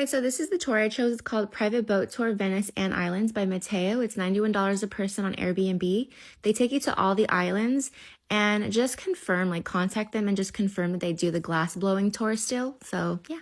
Hi, so this is the tour I chose. It's called Private Boat Tour Venice and Islands by Mateo. It's $91 a person on Airbnb. They take you to all the islands and just confirm, like contact them and just confirm that they do the glass blowing tour still. So yeah.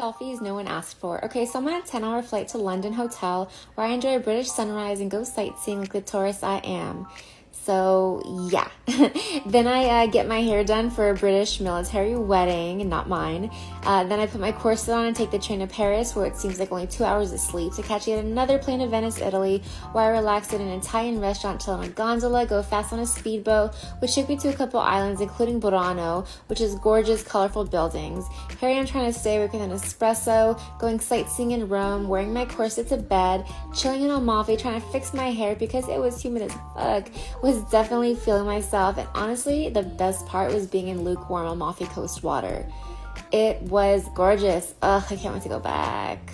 Selfies no one asked for. Okay, so I'm on a 10-hour flight to London Hotel where I enjoy a British sunrise and go sightseeing like the tourist I am. So yeah, then I get my hair done for a British military wedding, not mine. Then I put my corset on and take the train to Paris, where it seems like only 2 hours of sleep, to catch yet another plane to Venice, Italy, where I relaxed at an Italian restaurant, chill on a gondola, go fast on a speedboat, which took me to a couple islands, including Burano, which is gorgeous, colorful buildings. Here I am trying to stay awake with an espresso, going sightseeing in Rome, wearing my corset to bed, chilling in Amalfi, trying to fix my hair because it was humid as fuck. Was definitely feeling myself, and honestly the best part was being in lukewarm Amalfi coast water. It was gorgeous. Ugh, I can't wait to go back.